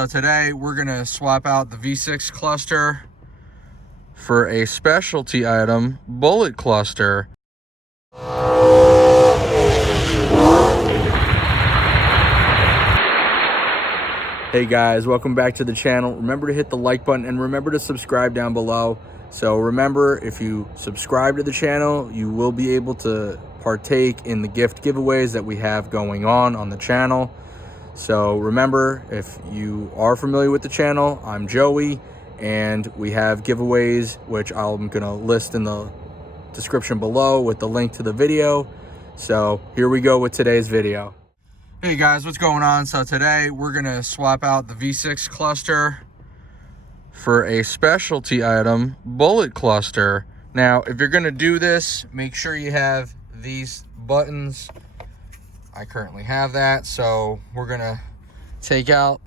So today we're gonna swap out the V6 cluster for a specialty item, Bullitt cluster. Hey guys, welcome back to the channel. Remember to hit the like button and remember to subscribe down below. So remember, if you subscribe to the channel, you will be able to partake in the gift giveaways that we have going on the channel. So remember, if you are familiar with the channel, I'm Joey, and we have giveaways, which I'm gonna list in the description below with the link to the video. So here we go with today's video. Hey guys, what's going on? So today we're gonna swap out the V6 cluster for a specialty item, Bullitt cluster. Now, if you're gonna do this, make sure you have these buttons. I currently have that, so we're gonna take out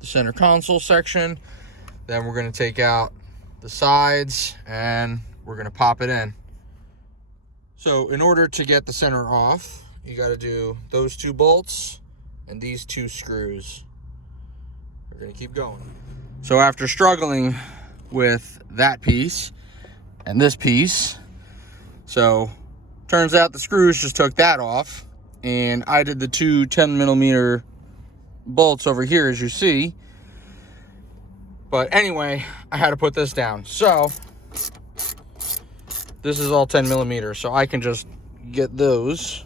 the center console section, then we're gonna take out the sides, and we're gonna pop it in. So in order to get the center off, you gotta do those two bolts and these two screws. We're gonna keep going. So after struggling with that piece and this piece, so turns out the screws just took that off, and I did the two 10mm bolts over here, as you see. But anyway, I had to put this down. So this is all 10mm, so I can just get those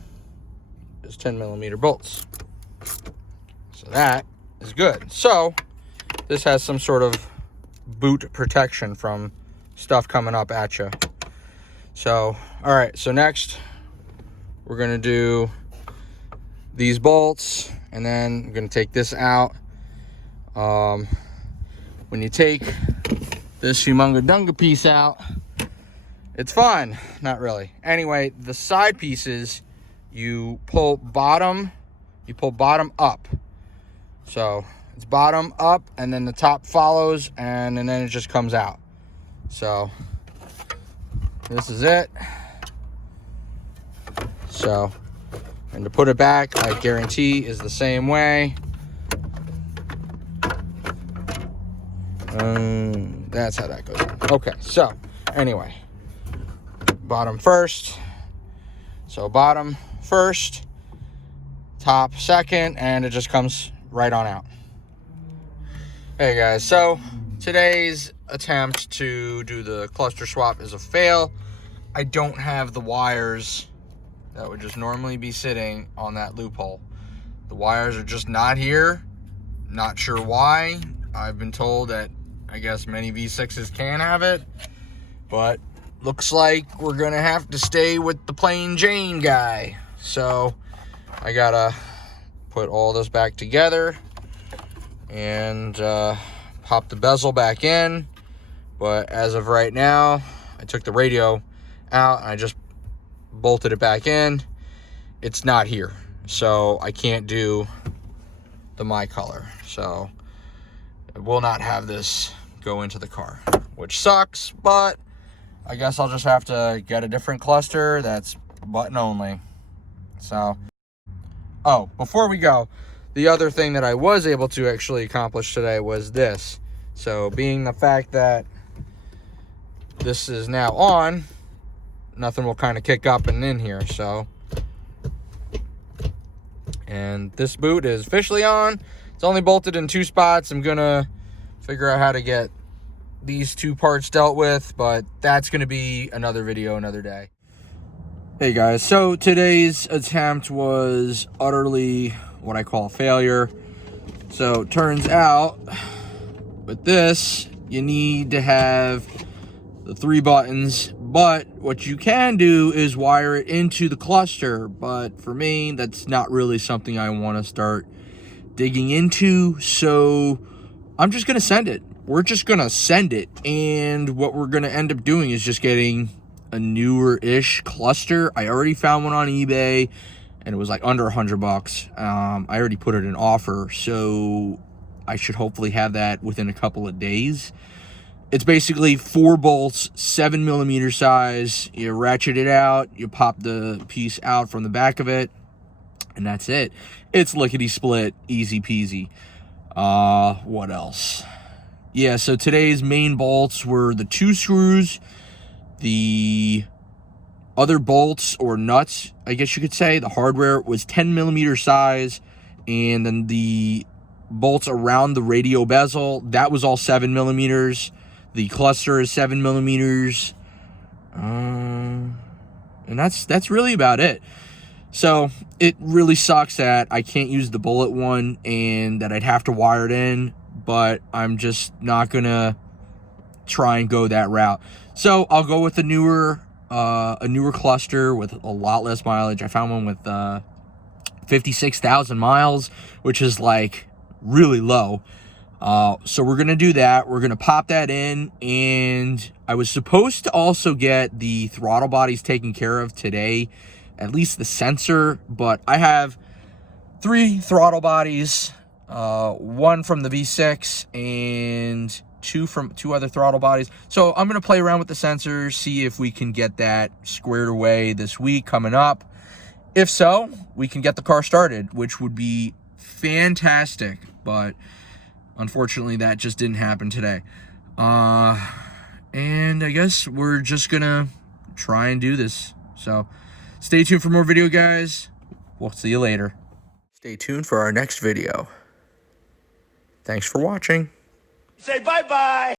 as 10mm bolts. So that is good. So this has some sort of boot protection from stuff coming up at you. So, all right, so next we're gonna do these bolts, and then I'm gonna take this out. When you take this humunga dunga piece out, it's fun. Not really. Anyway, the side pieces, you pull bottom up. So it's bottom up, and then the top follows, and then it just comes out. So this is it. So, and to put it back, I guarantee, is the same way. That's how that goes on. Okay, so anyway, bottom first. So bottom first, top second, and it just comes right on out. Hey guys, so today's attempt to do the cluster swap is a fail. I don't have the wires that would just normally be sitting on that loophole. The wires are just not here. Not sure why. I've been told that I guess many V6s can have it, but looks like we're gonna have to stay with the plain Jane guy. So I gotta put all this back together and pop the bezel back in. But as of right now, I took the radio out and I just bolted it back in. It's not here, so I can't do the my color. So I will not have this go into the car, which sucks, but I guess I'll just have to get a different cluster that's button only. So, oh, before we go, the other thing that I was able to actually accomplish today was this. So being the fact that this is now on, nothing will kind of kick up and in here. So, and this boot is officially on. It's only bolted in two spots. I'm gonna figure out how to get these two parts dealt with, but that's gonna be another video another day. Hey guys, so today's attempt was utterly what I call a failure. So it turns out with this, you need to have the three buttons, but what you can do is wire it into the cluster. But for me, that's not really something I want to start digging into, so I'm just gonna send it. We're just gonna send it, and what we're gonna end up doing is just getting a newer-ish cluster. I already found one on eBay, and it was like under $100. I already put it in offer, so I should hopefully have that within a couple of days. It's basically 4 bolts, 7mm size. You ratchet it out, you pop the piece out from the back of it, and that's it. It's lickety split, easy peasy. What else? Yeah, so today's main bolts were the 2 screws, the other bolts or nuts, I guess you could say. The hardware was 10mm size, and then the bolts around the radio bezel, that was all 7mm. The cluster is 7mm. And that's really about it. So it really sucks that I can't use the Bullitt one and that I'd have to wire it in, but I'm just not gonna try and go that route. So I'll go with a newer cluster with a lot less mileage. I found one with 56,000 miles, which is like really low. So we're gonna do that. We're gonna pop that in, and I was supposed to also get the throttle bodies taken care of today, at least the sensor, but I have 3 throttle bodies, 1 from the V6 and 2 from 2 other throttle bodies. So I'm gonna play around with the sensors, see if we can get that squared away this week coming up. If so, we can get the car started, which would be fantastic, but unfortunately that just didn't happen today. And I guess we're just gonna try and do this. So stay tuned for more video, guys. We'll see you later. Stay tuned for our next video. Thanks for watching. Say bye-bye.